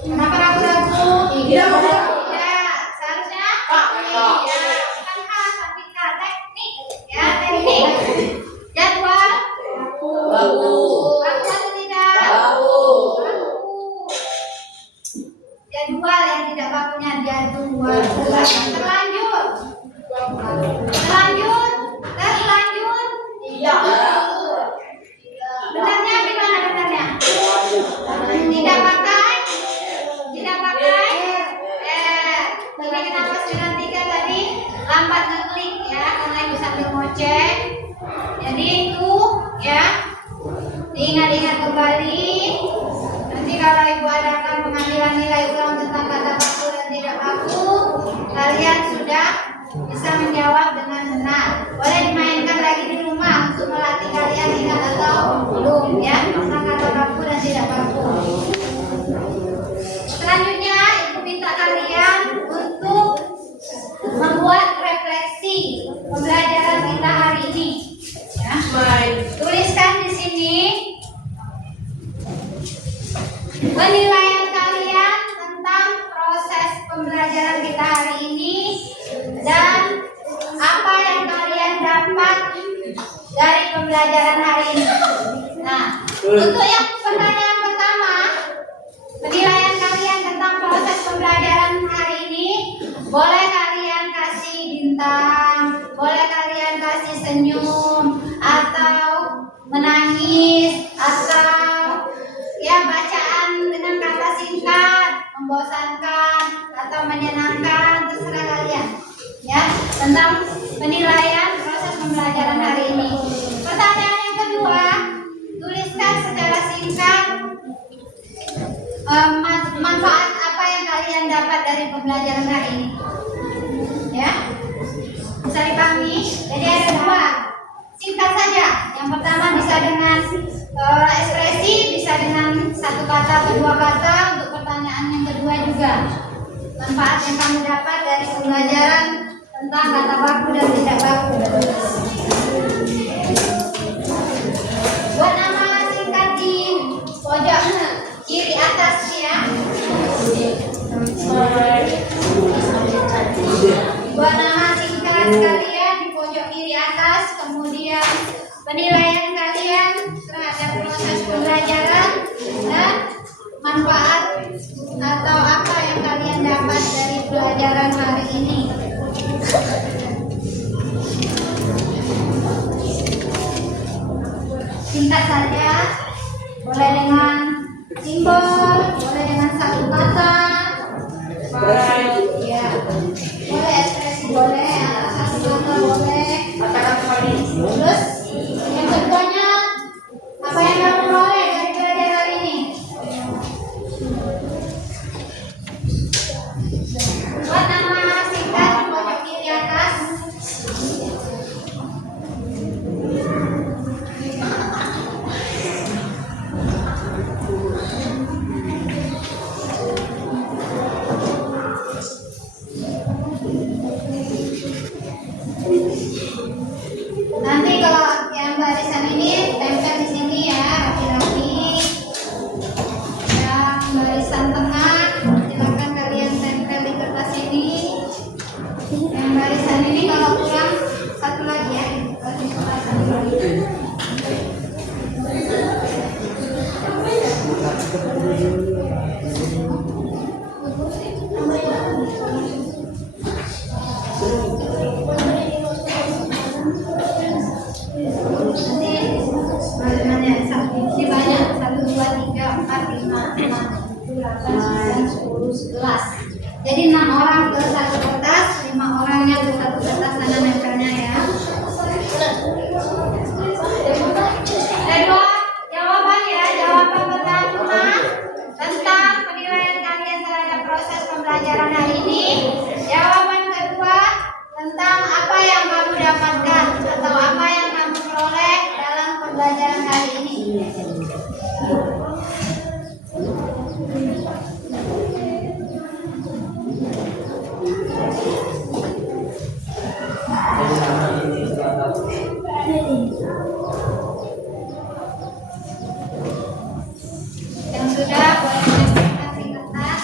kenapa ragu-ragu? Tidak seharusnya ya, bukan khas tapi teknik ya. Teknik jadwal baku atau tidak baku. Jadwal yang tidak bakunya jadwal. Terlanjur benarnya gimana benarnya? Tidak pakai ini kenapa 93 tadi lambat ngeklik ya, karena ibu sambil ngoceh. Jadi itu ya, diingat-ingat kembali. Nanti kalau ibu adakan pengambilan nilai ulang tentang kata baku dan tidak baku, kalian sudah bisa menjawab dengan benar. Boleh dimainkan lagi di rumah untuk melatih kalian ingat atau belum ya tentang kata baku dan tidak baku. Selanjutnya ibu minta kalian untuk membuat refleksi pembelajaran kita hari ini. Ya. Tuliskan di sini penilaian kalian tentang proses pembelajaran kita hari ini dan apa yang kalian dapat dari pembelajaran hari ini. Nah, untuk yang pertanyaan pertama, penilaian kalian tentang proses pembelajaran hari ini, boleh kalian kasih bintang, boleh kalian kasih senyum, atau menangis, atau ya bacaan dengan kata singkat, membosankan atau menyenangkan, terserah kalian ya, tentang penilaian proses pembelajaran hari ini. Pertanyaan yang kedua, tuliskan secara singkat manfaat apa yang kalian dapat dari pembelajaran hari ini ya, bisa dipahami. Jadi ada dua, singkat saja. Yang pertama bisa dengan ekspresi, kedua kata untuk pertanyaan yang kedua juga. Manfaat yang kamu dapat dari pembelajaran tentang kata baku dan tidak baku. Buat nama singkat di pojok kiri atas ya. Buat nama singkat kalian di pojok kiri atas, kemudian penilaian kalian terhadap proses pembelajaran dan manfaat atau apa yang kalian dapat dari pelajaran hari ini. Singkat saja, boleh dengan simbol, boleh dengan satu kata, ya, boleh ekspresi boleh, atau satu kata boleh. Terus yang keduanya, apa yang kamu peroleh dari pelajaran ini? Buat nama singkat di pojok kiri atas. Nanti kalau yang barisan ini tempel di sini ya, rapi-rapi. Yang barisan tengah silakan kalian tempel di kertas ini. Yang barisan ini kalau kurang satu lagi ya, kasih satu lagi. Ini banyak 1, 2, 3, 4, 5, 6, 7, 8, 9, 10, 11. Jadi 6 orang ke satu kertas, 5 orangnya ke satu kertas sana nempelnya ya. Kedua, jawaban ya, jawaban pertama tentang penilaian kalian terhadap proses pembelajaran hari ini. Jawaban kedua tentang apa yang kamu dapatkan atau apa yang kamu peroleh dalam pembelajaran hari ini. Yang sudah boleh kasih kertas.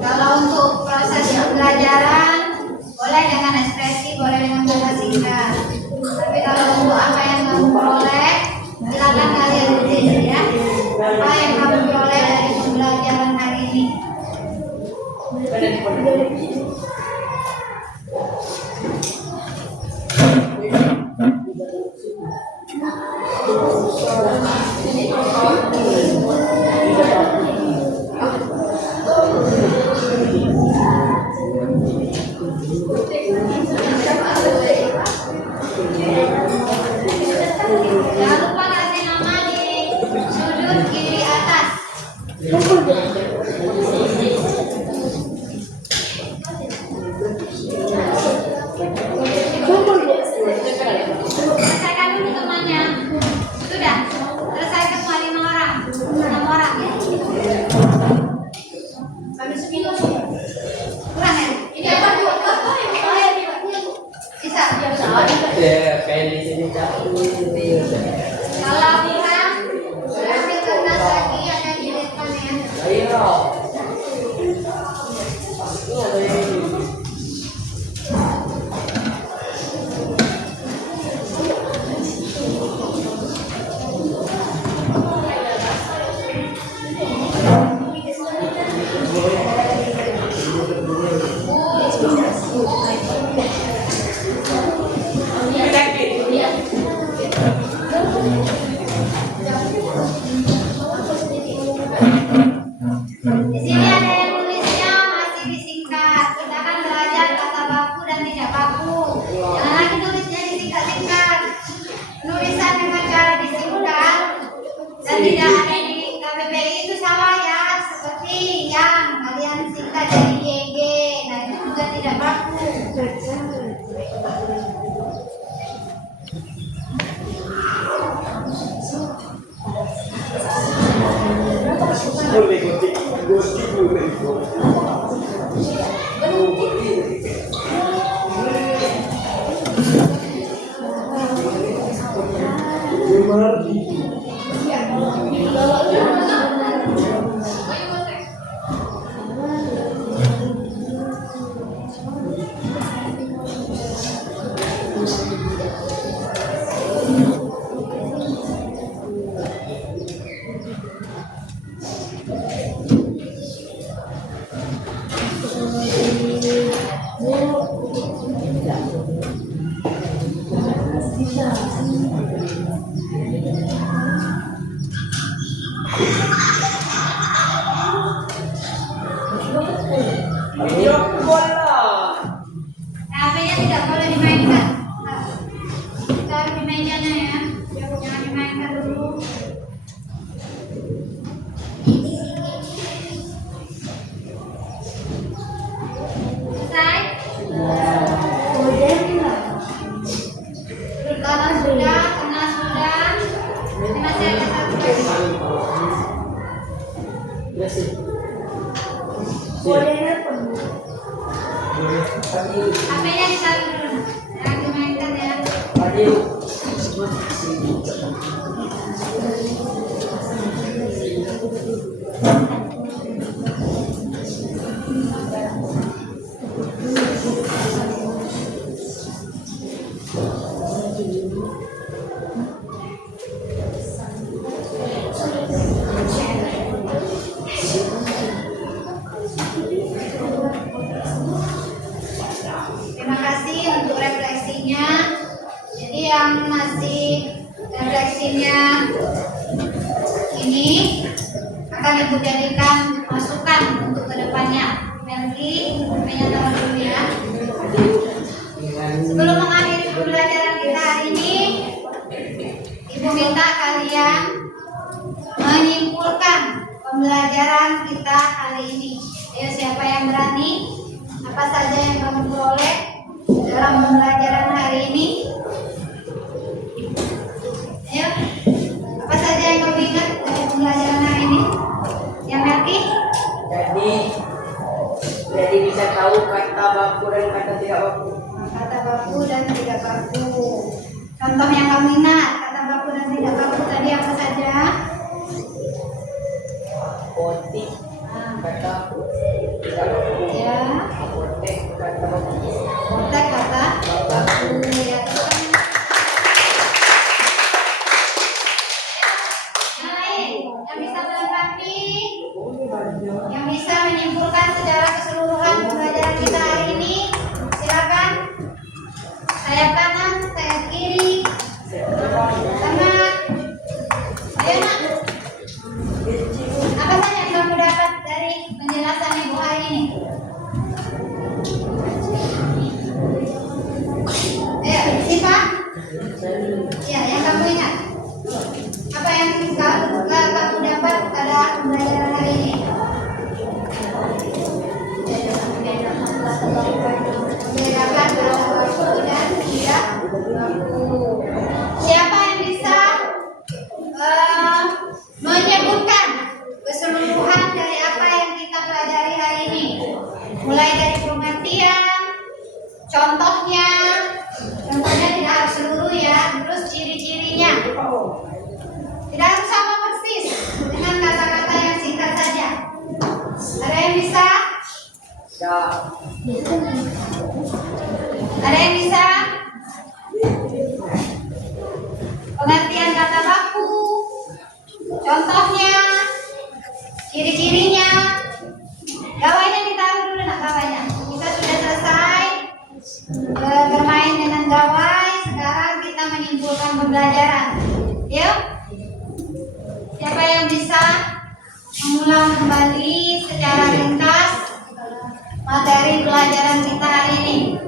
Kalau untuk proses pembelajaran boleh dengan ekspresi, boleh dengan kata singkat. Tapi kalau untuk apa yang kamu peroleh, silakan kalian tulis ya. Apa yang kamu peroleh dari pembelajaran hari ini? Jangan lupa kasih nama di sudut kiri atas. Selesaikan dulu temannya. Sudah, selesai semua 5 orang, 6 orang ya. Kurang ya? Ini apa Bu? Bisa? Ya, kayak di sini Kalau kurang, ambil kertas lagi ada di depan ya. Ayo. Video bola. HP-nya tidak boleh dimainkan. Taruh di mejanya ya. Jangan dimainkan dulu. Selesai? Kanan sudah, tengah sudah. Ini masih ada satu lagi. Masih. HP-nya ditaruh dulu. Jangan dimainkan ya. Terima kasih untuk refleksinya. Jadi yang masih refleksinya ini akan Ibu jadikan masukan untuk kedepannya. Melki, taruh dulu ya. Sebelum mengakhiri pembelajaran kita hari ini, Ibu minta kalian menyimpulkan pembelajaran kita hari ini. Ayo, siapa yang berani? Apa saja yang kamu peroleh dalam pembelajaran hari ini? Ayo, apa saja yang kamu ingat dari pembelajaran hari ini? Yang Melki? Jadi bisa tahu kata baku dan kata tidak baku. Kata baku dan tidak baku. Contoh yang kamu ingat, kata baku dan tidak baku tadi apa saja? Potik kata tidak baku. Ya, Potek kata baku. kontak kata baku. Ya, terus kan. Yang lain, yang bisa melengkapi, yang bisa menyimpulkan secara keseluruhan pembelajaran kita hari ini, silakan. Sayap kanan, sayap kiri, tengah. Ayo nak. Apa saja yang kamu dapat dari penjelasan Ibu hari ini? Ayo, Siva. Ya, yang kamu ingat. Apa yang kamu dapat pada pembelajaran hari ini? Bedakan kata baku dan tidak baku. Siapa yang bisa menyebutkan keseluruhan dari apa yang kita pelajari hari ini? Mulai dari pengertian, contohnya tidak harus seluruh ya, terus ciri-cirinya. Tidak harus sama persis, dengan kata-kata yang singkat saja. Ada yang bisa? Ya. Ada yang bisa? Pengertian kata baku, contohnya, ciri-cirinya. Gawainya ditaruh dulu nak gawainya. Kita sudah selesai bermain dengan gawai. Sekarang kita menyimpulkan pembelajaran. Yuk. Siapa yang bisa mengulang kembali secara ringkas materi pelajaran kita hari ini?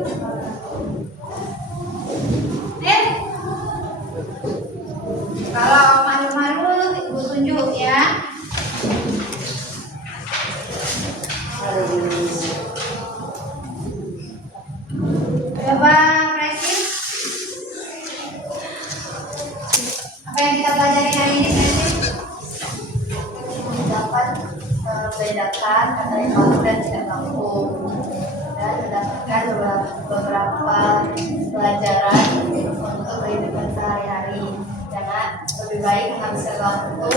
Kalau malu-malu Ibu tunjuk ya. Coba Presis. Apa yang kita pelajari hari ini, Presis? Dapat membedakan kata yang baku dan tidak baku dan mendapatkan beberapa pelajaran baik menghabiskan waktu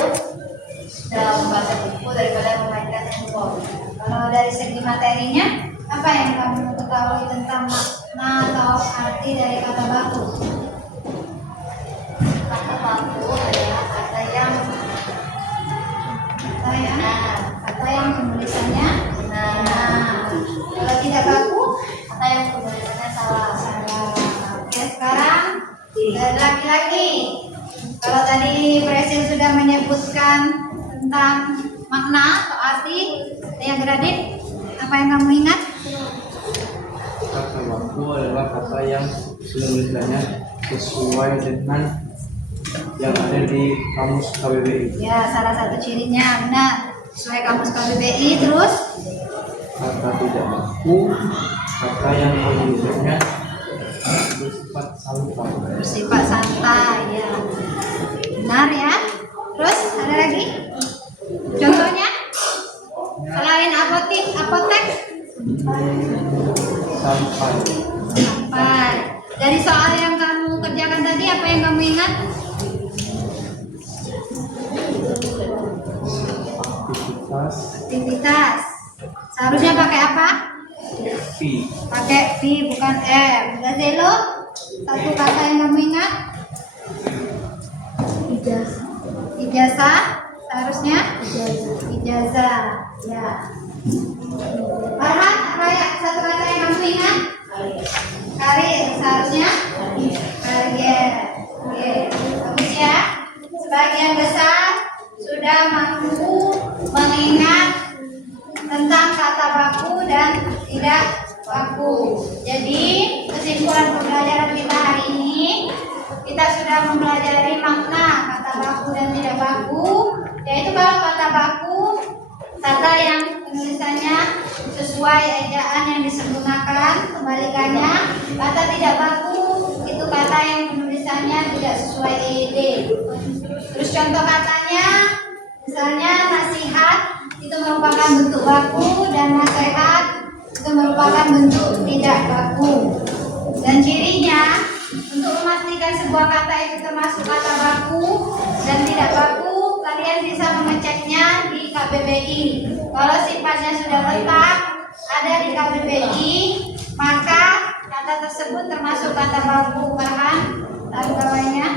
dalam membaca buku daripada memainkan handphone. Kalau dari segi materinya, apa yang kamu ketahui tentang makna atau arti dari kata baku? Kata baku adalah kata yang penulisannya kalau tidak baku, kata yang penulisannya salah. Oke, sekarang dari laki-laki. Kalau tadi Presil sudah menyebutkan tentang makna atau arti yang Gradit, apa yang kamu ingat? Kata baku adalah kata yang penulisannya sesuai dengan yang ada di kamus KBBI. Ya, salah satu cirinya benar sesuai kamus KBBI. Terus Kata tidak baku, kata yang penulisannya bersifat santai. bersifat santai, ya benar ya. Terus ada lagi contohnya selain apotek Sampai sampai. Dari soal yang kamu kerjakan tadi, apa yang kamu ingat? Aktivitas seharusnya pakai apa? V. Pakai V bukan M. Gazelo, satu kata yang kamu ingat? Ijazah seharusnya ijazah, ya. Farhan, apa ya satu kata yang kamu ingat? Karir seharusnya karir. Oke, bagus ya. Sebagian besar sudah mampu mengingat tentang kata baku dan tidak baku. Jadi kesimpulan pembelajaran kita hari ini, kita sudah mempelajari makna kata baku dan tidak baku. Yaitu kalau kata baku, kata yang penulisannya sesuai ejaan yang disempurnakan. Kebalikannya, kata tidak baku itu kata yang penulisannya tidak sesuai EYD. Terus contoh katanya, misalnya nasihat itu merupakan bentuk baku dan nasihat itu merupakan bentuk tidak baku. Dan cirinya, untuk memastikan sebuah kata itu termasuk kata baku dan tidak baku, kalian bisa mengeceknya di KBBI. Kalau sifatnya sudah letak ada di KBBI, maka kata tersebut termasuk kata baku. Paham? Tahu bawahnya?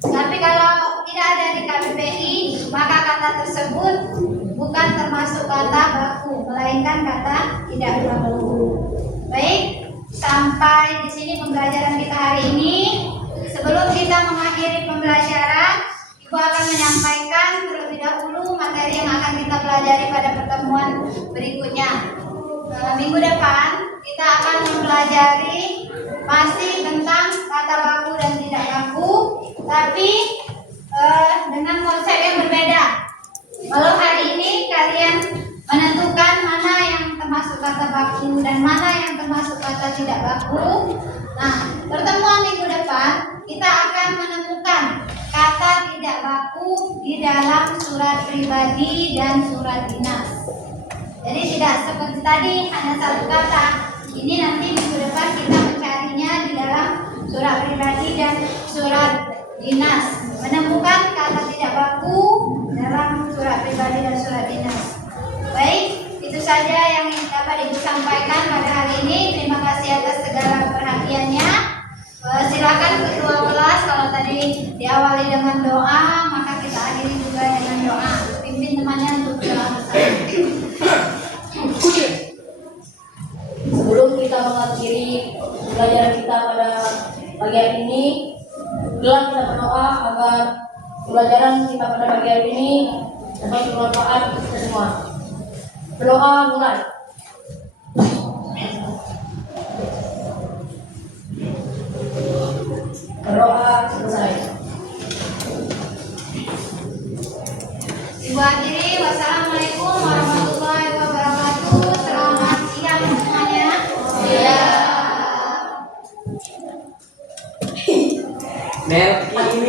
Tapi kalau tidak ada di KBBI, maka kata tersebut bukan termasuk kata baku, melainkan kata tidak baku. Baik, sampai di sini pembelajaran kita hari ini. Sebelum kita mengakhiri pembelajaran, Ibu akan menyampaikan terlebih dahulu materi yang akan kita pelajari pada pertemuan berikutnya. Minggu depan kita akan mempelajari masih tentang kata baku dan tidak baku, tapi dengan konsep yang berbeda. Kalau hari ini kalian menentukan mana yang termasuk kata baku dan mana yang termasuk kata tidak baku. Nah, pertemuan minggu depan kita akan menemukan kata tidak baku di dalam surat pribadi dan surat dinas. Jadi tidak seperti tadi hanya satu kata. Ini nanti minggu depan kita mencarinya di dalam surat pribadi dan surat dinas. Menemukan kata tidak baku dalam surat pribadi dan surat dinas. Baik, itu saja yang dapat Ibu sampaikan pada hari ini. Terima kasih atas segala perhatiannya. Silakan ketua kelas, kalau tadi diawali dengan doa, maka kita akhiri juga dengan doa. Pimpin temannya untuk doa bersama. Sebelum kita mengakhiri pelajaran kita pada pagi hari ini, marilah kita berdoa agar pelajaran kita pada pagi hari ini dapat bermanfaat untuk kita semua. Berdoa mulai. Berdoa selesai. Ibu akhiri, wassalamualaikum warahmatullahi wabarakatuh. Selamat siang semuanya. Ya. Nelki ini